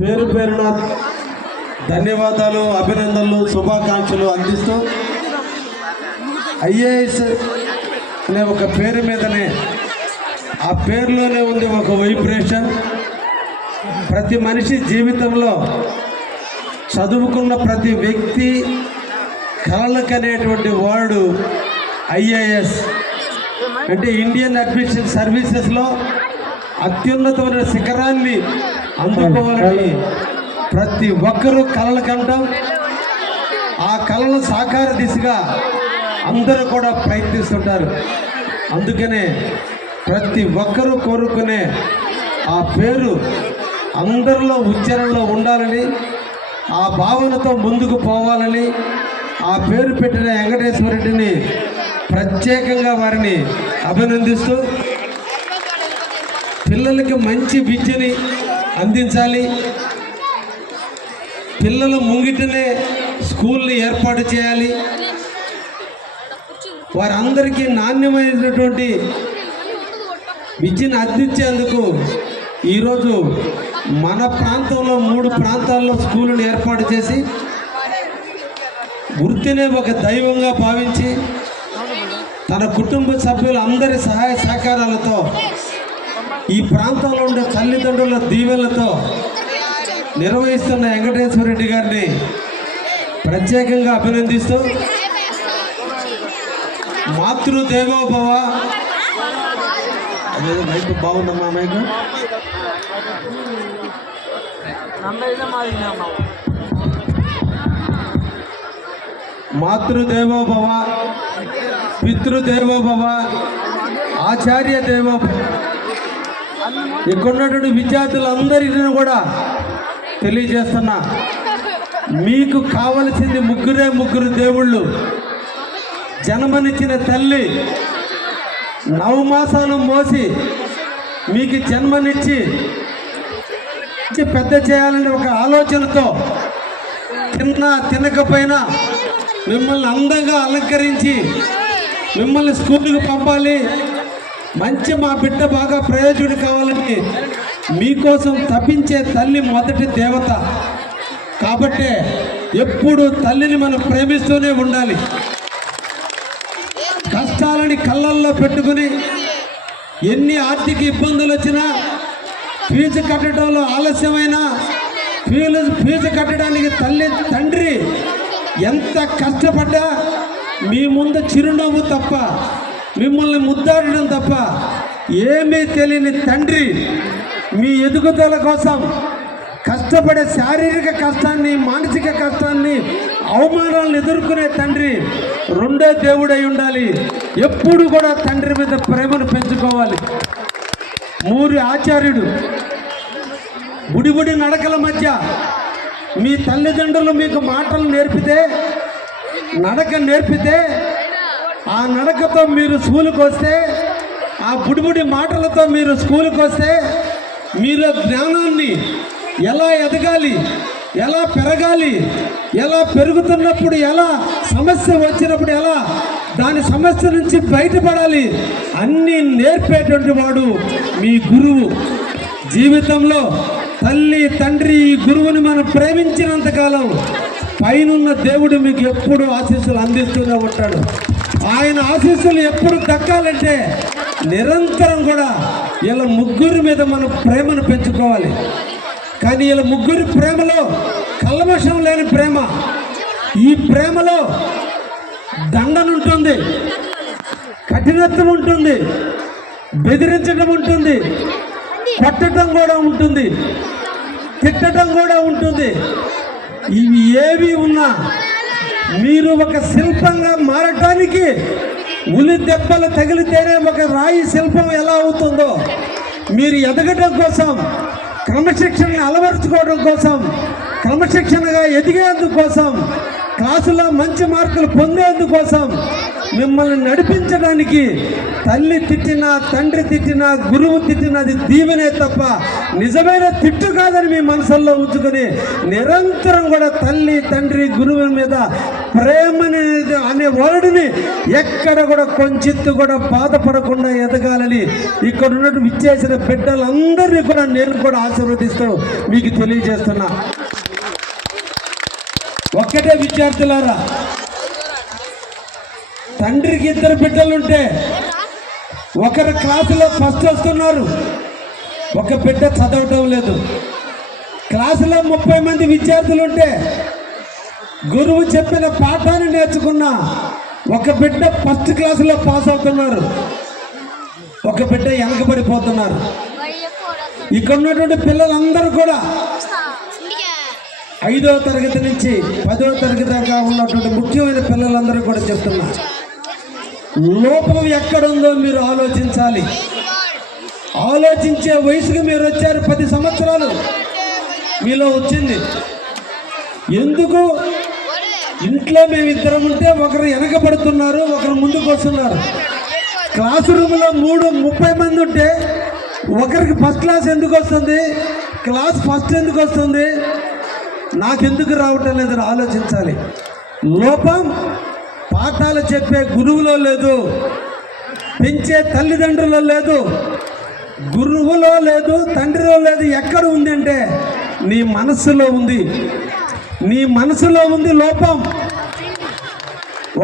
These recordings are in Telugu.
పేరు పేరున ధన్యవాదాలు, అభినందనలు, శుభాకాంక్షలు అందిస్తూ ఐఏఎస్ అనే ఒక పేరు మీదనే, ఆ పేరులోనే ఉంది ఒక వైబ్రేషన్. ప్రతి మనిషి జీవితంలో చదువుకున్న ప్రతి వ్యక్తి కలలకనేటువంటి వాడు ఐఏఎస్ అంటే ఇండియన్ అడ్మినిస్ట్రేషన్ సర్వీసెస్లో అత్యున్నతమైన శిఖరాన్ని అందుకోవాలని ప్రతి ఒక్కరూ కలలు కంటాం. ఆ కళను సాకార దిశగా అందరూ కూడా ప్రయత్నిస్తుంటారు. అందుకనే ప్రతి ఒక్కరూ కోరుకునే ఆ పేరు అందరిలో ఉచ్చారణలో ఉండాలని, ఆ భావనతో ముందుకు పోవాలని ఆ పేరు పెట్టిన వెంకటేశ్వర రెడ్డిని ప్రత్యేకంగా వారిని అభినందిస్తూ, పిల్లలకి మంచి విద్యని అందించాలి, పిల్లల ముంగిటనే స్కూల్ని ఏర్పాటు చేయాలి, వారందరికీ నాణ్యమైనటువంటి విద్యను అందించేందుకు ఈరోజు మన ప్రాంతంలో 3 ప్రాంతాల్లో స్కూళ్ళను ఏర్పాటు చేసి వృత్తినే ఒక దైవంగా భావించి తన కుటుంబ సభ్యులందరి సహాయ సహకారాలతో ఈ ప్రాంతంలో ఉండే తల్లిదండ్రుల దీవెనలతో నిర్వహిస్తున్న వెంకటేశ్వర రెడ్డి గారిని ప్రత్యేకంగా అభినందిస్తూ, మాతృదేవోభవ అదే మైకు బాగుందమ్మా, మైకు మాతృదేవోభవ, పితృదేవోభవ, ఆచార్య దేవోభవ. ఇక్కడున్నటువంటి విద్యార్థులందరికీ కూడా తెలియజేస్తున్నా, మీకు కావలసింది ముగ్గురు దేవుళ్ళు. జన్మనిచ్చిన తల్లి 9 మాసాలు మోసి మీకు జన్మనిచ్చి పెద్ద చేయాలనే ఒక ఆలోచనతో తినకపోయినా మిమ్మల్ని అందంగా అలంకరించి మిమ్మల్ని స్కూల్కి పంపాలి, మంచి మా బిడ్డ బాగా ప్రయోజకుడు కావాలని మీకోసం తప్పించే తల్లి మొదటి దేవత. కాబట్టే ఎప్పుడు తల్లిని మనం ప్రేమిస్తూనే ఉండాలి. కష్టాలని కళ్ళల్లో పెట్టుకుని ఎన్ని ఆర్థిక ఇబ్బందులు వచ్చినా, ఫీజు కట్టడంలో ఆలస్యమైనా, ఫీజు కట్టడానికి తండ్రి ఎంత కష్టపడ్డా మీ ముందు చిరునవ్వు తప్ప, మిమ్మల్ని ముద్దాడడం తప్ప ఏమీ తెలియని తండ్రి మీ ఎదుగుదల కోసం కష్టపడే శారీరక కష్టాన్ని, మానసిక కష్టాన్ని, అవమానాలను ఎదుర్కొనే తండ్రి రెండో దేవుడై ఉండాలి. ఎప్పుడు కూడా తండ్రి మీద ప్రేమను పెంచుకోవాలి. 3 ఆచార్యుడు బుడిబుడి నడకల మధ్య మీ తల్లిదండ్రులు మీకు మాటలు నేర్పితే, నడక నేర్పితే, ఆ నడకతో మీరు స్కూలుకు వస్తే, ఆ బుడిబుడి మాటలతో మీరు స్కూలుకు వస్తే, మీరు జ్ఞానాన్ని ఎలా ఎదగాలి, ఎలా పెరగాలి, ఎలా పెరుగుతున్నప్పుడు, ఎలా సమస్య వచ్చినప్పుడు ఎలా దాని సమస్య నుంచి బయటపడాలి అన్నీ నేర్పేటువంటి వాడు మీ గురువు. జీవితంలో తల్లి తండ్రి ఈ గురువుని మనం ప్రేమించినంతకాలం పైనున్న దేవుడు మీకు ఎప్పుడు ఆశీస్సులు అందిస్తూనే ఉంటాడు. ఆయన ఆశీస్సులు ఎప్పుడు దక్కాలంటే నిరంతరం కూడా ఇలా ముగ్గురి మీద మనం ప్రేమను పెంచుకోవాలి. కానీ ఇలా ముగ్గురి ప్రేమలో కల్మషం లేని ప్రేమ. ఈ ప్రేమలో దండనుంటుంది, కఠినత్వం ఉంటుంది, బెదిరించడం ఉంటుంది, కొట్టడం కూడా ఉంటుంది, తిట్టడం కూడా ఉంటుంది. ఇవి ఏవి ఉన్నా మీరు ఒక శిల్పంగా మారటానికి ఉలి దెబ్బలు తగిలితేనే ఒక రాయి శిల్పం ఎలా అవుతుందో, మీరు ఎదగడం కోసం, క్రమశిక్షణని అలవరుచుకోవడం కోసం, క్రమశిక్షణగా ఎదిగేందుకోసం, క్లాసులో మంచి మార్కులు పొందేందుకోసం మిమ్మల్ని నడిపించడానికి తల్లి తిట్టినా, తండ్రి తిట్టినా, గురువు తిట్టినా అది దీవెనే తప్ప నిజమైన తిట్టు కాదని మీ మనసుల్లో ఉంచుకొని నిరంతరం కూడా తల్లి, తండ్రి, గురువు మీద ప్రేమని అనే వర్డ్ని ఎక్కడ కూడా కొంచెత్తు కూడా బాధపడకుండా ఎదగాలని ఇక్కడ ఉన్నట్టు విచ్చేసిన బిడ్డలందరినీ కూడా నేను కూడా ఆశీర్వదిస్తూ మీకు తెలియజేస్తున్నా. ఒక్కటే విద్యార్థులారా, తండ్రికి 2 బిడ్డలుంటే ఒకరి క్లాసులో ఫస్ట్ వస్తున్నారు, ఒక బిడ్డ చదవటం లేదు. క్లాసులో 30 మంది విద్యార్థులుంటే గురువు చెప్పిన పాఠాన్ని నేర్చుకున్న ఒక బిడ్డ ఫస్ట్ క్లాసులో పాస్ అవుతున్నారు, ఒక బిడ్డ వెనకబడిపోతున్నారు. ఇక్కడ ఉన్నటువంటి పిల్లలందరూ కూడా 5వ తరగతి నుంచి 10వ తరగతి దాకా ఉన్నటువంటి ముఖ్యమైన పిల్లలందరూ కూడా చెప్తున్నారు, లోపం ఎక్కడుందో మీరు ఆలోచించాలి. ఆలోచించే వయసుకు మీరు వచ్చారు. 10 సంవత్సరాలు మీలో వచ్చింది. ఎందుకు? ఇంట్లో మేమిద్దరం ఉంటే ఒకరు వెనకబడుతున్నారు, ఒకరు ముందుకు వస్తున్నారు. క్లాస్ రూమ్లో 30 మంది ఉంటే ఒకరికి ఫస్ట్ క్లాస్ ఎందుకు వస్తుంది? క్లాస్ ఫస్ట్ ఎందుకు వస్తుంది? నాకెందుకు రావటం లేదని ఆలోచించాలి. లోపం పాఠాలు చెప్పే గురువులో లేదు, పెంచే తల్లిదండ్రులలో లేదు, గురువులో లేదు, తండ్రిలో లేదు. ఎక్కడ ఉంది అంటే నీ మనస్సులో ఉంది. నీ మనసులో ఉంది లోపం.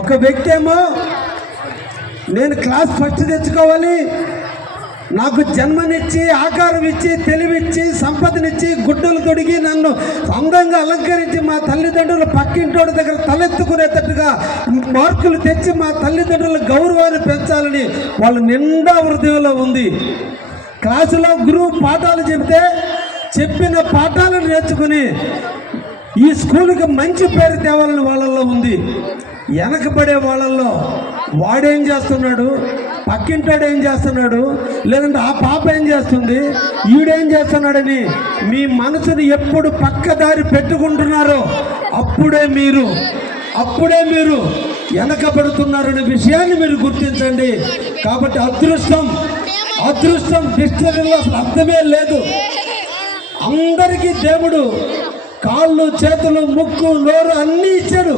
ఒక వ్యక్తి ఏమో నేను క్లాస్ ఫస్ట్ తెచ్చుకోవాలి, నాకు జన్మనిచ్చి, ఆకారం ఇచ్చి, తెలివిచ్చి, సంపదనిచ్చి, గుడ్డలు తొడిగి నన్ను అందంగా అలంకరించి మా తల్లిదండ్రులు పక్కింటోడి దగ్గర తలెత్తుకునేటట్టుగా మార్కులు తెచ్చి మా తల్లిదండ్రుల గౌరవాన్ని పెంచాలని వాళ్ళ నిండా హృదయంలో ఉంది. క్లాసులో గురువు పాఠాలు చెబితే చెప్పిన పాఠాలను నేర్చుకుని ఈ స్కూల్కి మంచి పేరు తేవాలని వాళ్ళల్లో ఉంది. వెనకబడే వాళ్ళల్లో వాడేం చేస్తున్నాడు, పక్కింటాడు ఏం చేస్తున్నాడు, లేదంటే ఆ పాప ఏం చేస్తుంది, ఈడేం చేస్తున్నాడని మీ మనసుని ఎప్పుడు పక్కదారి పెట్టుకుంటున్నారో అప్పుడే మీరు వెనకబడుతున్నారనే విషయాన్ని మీరు గుర్తించండి. కాబట్టి అదృష్టం డిక్షనరీలో అసలు అర్థమే లేదు. అందరికీ దేవుడు కాళ్ళు, చేతులు, ముక్కు, నోరు అన్నీ ఇచ్చాడు.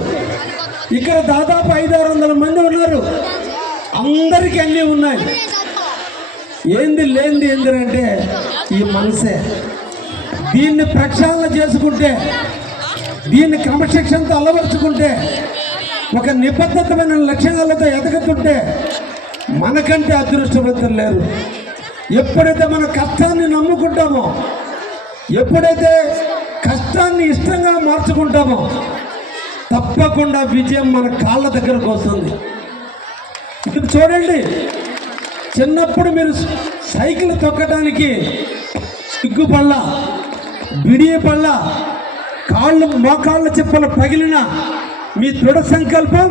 ఇక్కడ దాదాపు 500-600 మంది ఉన్నారు. అందరికీ అన్నీ ఉన్నాయి. లేనిది ఏంటంటే ఈ మనసే. దీన్ని ప్రక్షాళన చేసుకుంటే, దీన్ని క్రమశిక్షణతో అలవర్చుకుంటే, ఒక నిబద్ధతమైన లక్ష్యాలతో ఎదగతుంటే మనకంటే అదృష్టవంతులు లేరు. ఎప్పుడైతే మన కష్టాన్ని నమ్ముకుంటామో, ఎప్పుడైతే కష్టాన్ని ఇష్టంగా మార్చుకుంటామో తప్పకుండా విజయం మన కాళ్ళ దగ్గరకు వస్తుంది. ఇప్పుడు చూడండి, చిన్నప్పుడు మీరు సైకిల్ తొక్కడానికి సిగ్గుపళ్ళ, బిడియపళ్ళ, మోకాళ్ళ చిప్పలు పగిలిన మీ దృఢ సంకల్పం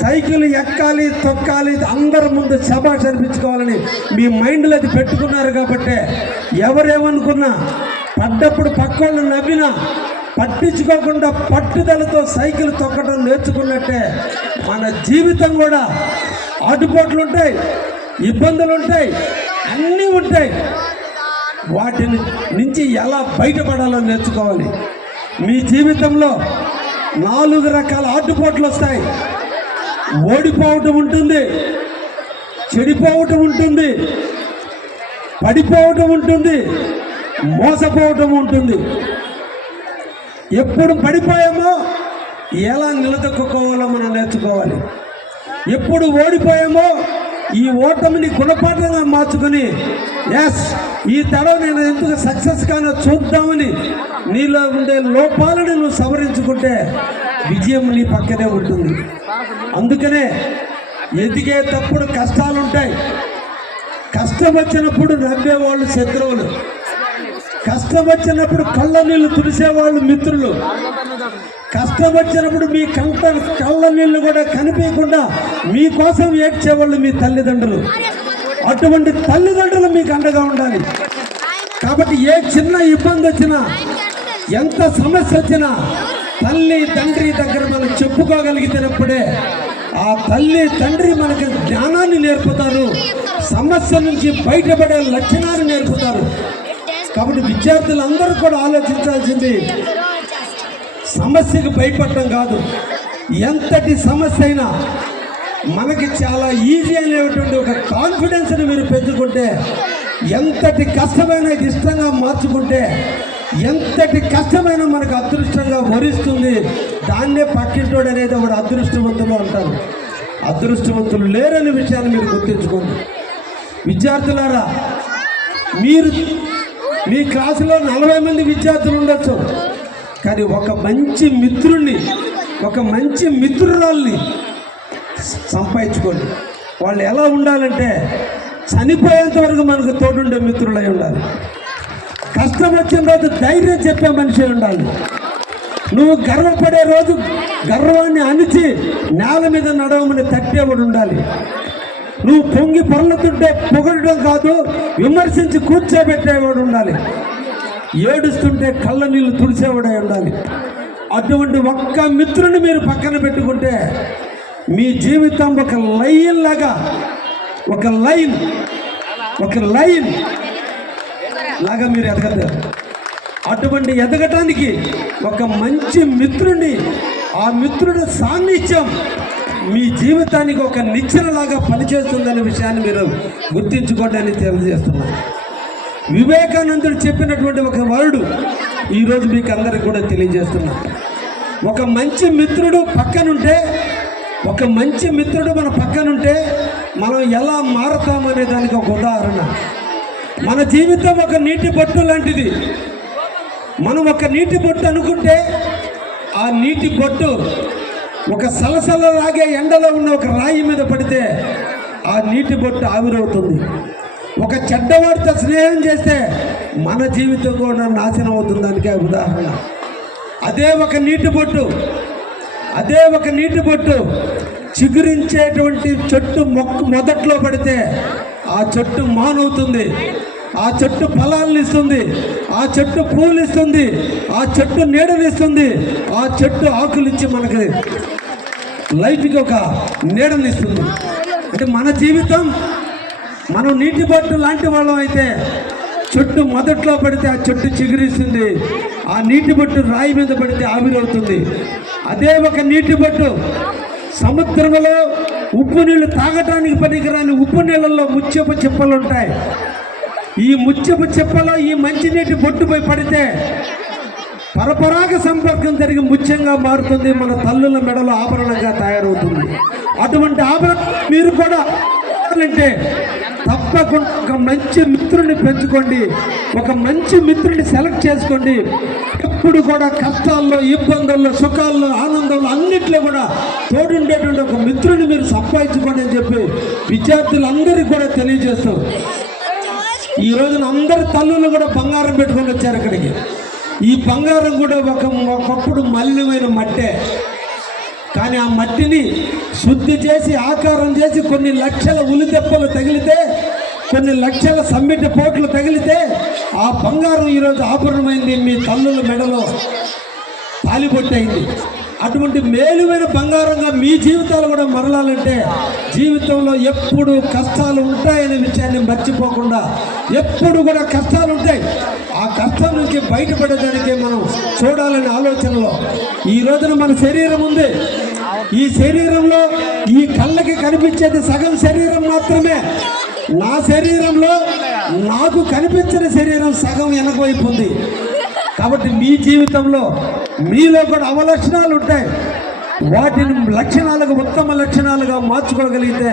సైకిల్ ఎక్కాలి, తొక్కాలి, అందరి ముందు శభాష్ అనిపించుకోవాలని మీ మైండ్లో అది పెట్టుకున్నారు. కాబట్టి ఎవరేమనుకున్నా, పడ్డప్పుడు పక్కోళ్ళు నవ్వినా పట్టించుకోకుండా పట్టుదలతో సైకిల్ తొక్కడం నేర్చుకున్నట్టే మన జీవితం కూడా ఆటుపోట్లు ఉంటాయి, ఇబ్బందులు ఉంటాయి, అన్నీ ఉంటాయి. వాటిని నుంచి ఎలా బయటపడాలో నేర్చుకోవాలి. మీ జీవితంలో 4 రకాల ఆటుపోట్లు వస్తాయి. ఓడిపోవటం ఉంటుంది, చెడిపోవటం ఉంటుంది, పడిపోవటం ఉంటుంది, మోసపోవటం ఉంటుంది. ఎప్పుడు పడిపోయామో ఎలా నిలదొక్కుకోవాలో మనం నేర్చుకోవాలి. ఎప్పుడు ఓడిపోయామో ఈ ఓటమిని గుణపాఠంగా మార్చుకొని ఈ తడవ నేను ఎందుకు సక్సెస్ కానో చూద్దామని నీలో ఉండే లోపాలను నువ్వు సవరించుకుంటే విజయం నీ పక్కనే ఉంటుంది. అందుకనే ఎదిగేటప్పుడు కష్టాలుంటాయి. కష్టం వచ్చినప్పుడు నవ్వేవాళ్ళు శత్రువులు, కష్టం వచ్చినప్పుడు కళ్ళ నీళ్ళు తుడిసేవాళ్ళు మిత్రులు, కష్టం వచ్చినప్పుడు మీ కళ్ళ నీళ్ళు కూడా కనిపించకుండా మీకోసం ఏడ్చేవాళ్ళు మీ తల్లిదండ్రులు. అటువంటి తల్లిదండ్రులు మీకు అండగా ఉండాలి. కాబట్టి ఏ చిన్న ఇబ్బంది వచ్చినా, ఎంత సమస్య వచ్చినా తల్లి తండ్రి దగ్గర మనం చెప్పుకోగలిగితేనప్పుడే ఆ తల్లి తండ్రి మనకి జ్ఞానాన్ని నేర్పుతారు, సమస్య నుంచి బయటపడే లక్షణాలు నేర్పుతారు. కాబట్టి విద్యార్థులందరూ కూడా ఆలోచించాల్సింది సమస్యకు భయపడటం కాదు. ఎంతటి సమస్య అయినా మనకి చాలా ఈజీ అనేటువంటి ఒక కాన్ఫిడెన్స్ని మీరు పెంచుకుంటే, ఎంతటి కష్టమైన ఇష్టంగా మార్చుకుంటే, ఎంతటి కష్టమైన మనకు అదృష్టంగా వరిస్తుంది. దాన్నే పక్కింటోడు అనేది ఒక అదృష్టవంతులు అంటారు. అదృష్టవంతులు లేరనే విషయాన్ని మీరు గుర్తుంచుకోండి. విద్యార్థులారా, మీరు మీ క్లాసులో 40 మంది విద్యార్థులు ఉండొచ్చు, కానీ ఒక మంచి మిత్రుణ్ణి, ఒక మంచి మిత్రురాల్ని సంపాదించుకోండి. వాళ్ళు ఎలా ఉండాలంటే చనిపోయేంత వరకు మనకు తోడుండే మిత్రులై ఉండాలి. కష్టం వచ్చిన రోజు ధైర్యం చెప్పే మనిషి ఉండాలి. నువ్వు గర్వపడే రోజు గర్వాన్ని అణిచి నేల మీద నడవమని తట్టేవాడు ఉండాలి. నువ్వు పొంగి పొరలుతుంటే పొగడడం కాదు, విమర్శించి కూర్చోబెట్టేవాడు ఉండాలి. ఏడుస్తుంటే కళ్ళ నీళ్ళు తుడిచేవాడే ఉండాలి. అటువంటి ఒక్క మిత్రుని మీరు పక్కన పెట్టుకుంటే మీ జీవితం ఒక లైన్ లాగా, ఒక లైన్ లాగా మీరు ఎదగతారు. అటువంటి ఎదగటానికి ఒక మంచి మిత్రుడిని, ఆ మిత్రుడి సాన్నిధ్యం మీ జీవితానికి ఒక నిచ్చెనలాగా పనిచేస్తుందనే విషయాన్ని మీరు గుర్తించుకోండి అని తెలియజేస్తున్నాను. వివేకానందుడు చెప్పినటువంటి ఒక వర్డ్ ఈరోజు మీకు అందరికి కూడా తెలియజేస్తున్నాను. ఒక మంచి మిత్రుడు పక్కనుంటే, ఒక మంచి మిత్రుడు మన పక్కనుంటే మనం ఎలా మారుతామనే దానికి ఒక ఉదాహరణ. మన జీవితం ఒక నీటి బొట్టు లాంటిది. మనం ఒక నీటి బొట్టు అనుకుంటే ఆ నీటి బొట్టు ఒక సలసలలాగే ఎండలో ఉన్న ఒక రాయి మీద పడితే ఆ నీటి బొట్టు ఆవిరవుతుంది. ఒక చెడ్డవాడితో స్నేహం చేస్తే మన జీవితం కూడా నాశనం అవుతుంది. దానికే ఉదాహరణ. అదే ఒక నీటి బొట్టు చిగురించేటువంటి చెట్టు మొదట్లో పడితే ఆ చెట్టు మానవుతుంది, ఆ చెట్టు ఫలాలను ఇస్తుంది, ఆ చెట్టు పూలు ఇస్తుంది, ఆ చెట్టు నీడనిస్తుంది, ఆ చెట్టు ఆకులు ఇచ్చి మనకి లైఫ్కి ఒక నీడనిస్తుంది. అంటే మన జీవితం, మనం నీటి బొట్టు లాంటి వాళ్ళం అయితే చెట్టు మొదట్లో పడితే ఆ చెట్టు చిగురిస్తుంది, ఆ నీటి బొట్టు రాయి మీద పడితే ఆవిరవుతుంది. అదే ఒక నీటి బొట్టు సముద్రంలో ఉప్పు నీళ్ళు తాగటానికి పనికిరాని ఉప్పు నీళ్ళల్లో ముత్యపు చిప్పలు ఉంటాయి. ఈ ముత్యపు చిప్పలో ఈ మంచినీటి బొట్టుపై పడితే పరపరాగ సంపర్కం జరిగి ముత్యంగా మారుతుంది, మన తల్లుల మెడలో ఆభరణంగా తయారవుతుంది. అటువంటి ఆభరణం మీరు కూడా అంటే తప్పకుండా ఒక మంచి మిత్రుడిని పెంచుకోండి, ఒక మంచి మిత్రుడిని సెలెక్ట్ చేసుకోండి. ఎప్పుడు కూడా కష్టాల్లో, ఇబ్బందుల్లో, సుఖాల్లో, ఆనందంలో అన్నిట్లో కూడా తోడుండేటువంటి ఒక మిత్రుడిని మీరు సంపాదించుకోండి అని చెప్పి విద్యార్థులందరికీ కూడా తెలియజేస్తాం. ఈ రోజున అందరి తల్లులు కూడా బంగారం పెట్టుకొని వచ్చారు ఇక్కడికి. ఈ బంగారం కూడా ఒకప్పుడు మలినమైన మట్టే, కానీ ఆ మట్టిని శుద్ధి చేసి ఆకారం చేసి కొన్ని లక్షల ఉలిదెబ్బలు తగిలితే, కొన్ని లక్షల సమ్మిటి పోట్లు తగిలితే ఆ బంగారం ఈరోజు ఆభరణమైంది, మీ తల్లుల మెడలో తాలిబొట్టయింది. అటువంటి మేలుమైన బంగారంగా మీ జీవితాలు కూడా మరలాలంటే జీవితంలో ఎప్పుడు కష్టాలు ఉంటాయనే విషయాన్ని మర్చిపోకుండా, ఎప్పుడు కూడా కష్టాలు ఉంటాయి, ఆ కష్టం నుంచి బయటపడేదానికే మనం చూడాలనే ఆలోచనలో ఈ రోజున మన శరీరం ఉంది. ఈ శరీరంలో ఈ కళ్ళకి కనిపించేది సగం శరీరం మాత్రమే. నా శరీరంలో నాకు కనిపించిన శరీరం సగం వెనకవైపు ఉంది. కాబట్టి మీ జీవితంలో మీలో కూడా అవలక్షణాలు ఉంటాయి. వాటిని లక్షణాలుగా, ఉత్తమ లక్షణాలుగా మార్చుకోగలిగితే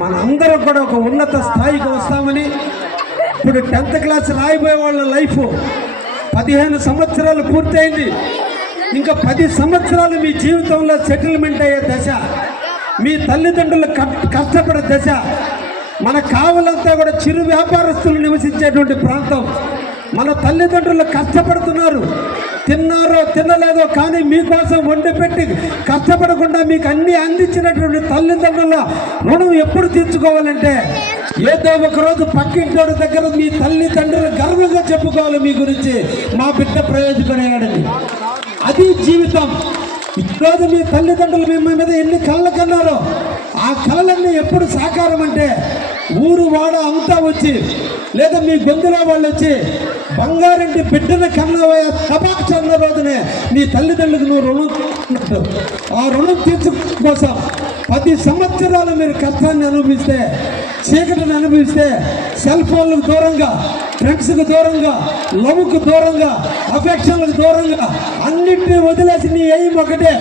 మనందరం కూడా ఒక ఉన్నత స్థాయికి వస్తామని. ఇప్పుడు 10th క్లాస్ రాయిపోయే వాళ్ళ లైఫ్ 15 సంవత్సరాలు పూర్తయింది. ఇంకా 10 సంవత్సరాలు మీ జీవితంలో సెటిల్మెంట్ అయ్యే దశ, మీ తల్లిదండ్రులు కష్టపడే దశ. మన కావలంతా కూడా చిరు వ్యాపారస్తులు నివసించేటువంటి ప్రాంతం. మన తల్లిదండ్రులు కష్టపడుతున్నారు, తిన్నారో తినలేదో కానీ మీకోసం వండి పెట్టి కష్టపడకుండా మీకు అన్ని అందించినటువంటి తల్లిదండ్రుల రుణం ఎప్పుడు తీర్చుకోవాలంటే ఏదో ఒకరోజు పక్కింటోడి దగ్గర మీ తల్లిదండ్రులు గర్వంగా చెప్పుకోవాలి మీ గురించి, మా బిడ్డ ప్రయోజకుడయ్యాడని. అది జీవితం. ఈరోజు మీ తల్లిదండ్రులు మీ మీద ఎన్ని కళ్ళ కన్నారో ఆ కళలన్నీ ఎప్పుడు సాకారం అంటే ఊరు వాడ అంతా వచ్చి లేదా మీ గొంతులో వాళ్ళు వచ్చి బంగారంటి బిడ్డను కన్నవయ తపాక్ష అన్న రోజునే నీ తల్లిదండ్రులకు నువ్వు రుణం తీర్చుకున్నట్టు. ఆ రుణం తీర్చు కోసం 10 సంవత్సరాలు మీరు కష్టాన్ని అనుభవిస్తే, చీకటిని అనుభవిస్తే, సెల్ ఫోన్లకు దూరంగా, ఫ్రెండ్స్కి దూరంగా, లవ్కు దూరంగా, అఫెక్షన్లకు దూరంగా అన్నింటినీ వదిలేసి నీ ఎయిమ్ ఒకటే,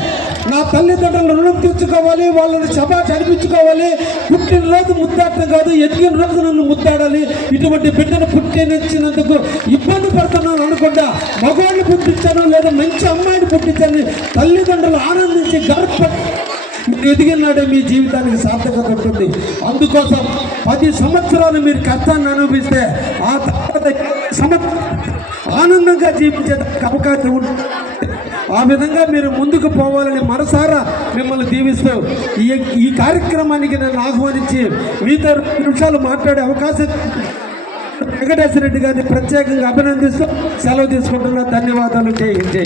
నా తల్లిదండ్రులు రుణం తీర్చుకోవాలి, వాళ్ళని శబాష్ అనిపించుకోవాలి, పుట్టినరోజు ముద్దాటం కాదు, ఎదిగిన రోజు నన్ను ముద్దాడాలి, ఇటువంటి బిడ్డను పుట్టినిచ్చినందుకు ఇబ్బంది పడుతున్నాను అనుకుంటా మగవాడిని పుట్టించాను లేదా మంచి అమ్మాయిని పుట్టించాను తల్లిదండ్రులు ఆనందించి గర్వపడి ఎదిగినాడే మీ జీవితానికి సార్థకత ఉంటుంది. అందుకోసం 10 సంవత్సరాలు మీరు కష్టాన్ని అనుభవిస్తే ఆ తర్వాత ఆనందంగా జీవించేందుకు అవకాశం ఉంటుంది. ఆ విధంగా మీరు ముందుకు పోవాలని మనసారా మిమ్మల్ని దీవిస్తూ ఈ కార్యక్రమానికి నన్ను ఆహ్వానించి మీతో 2 నిమిషాలు మాట్లాడే అవకాశం వెంకటేశ్వర రెడ్డి గారిని ప్రత్యేకంగా అభినందిస్తూ సెలవు తీసుకుంటున్నా. ధన్యవాదాలు. జై హింద్. జై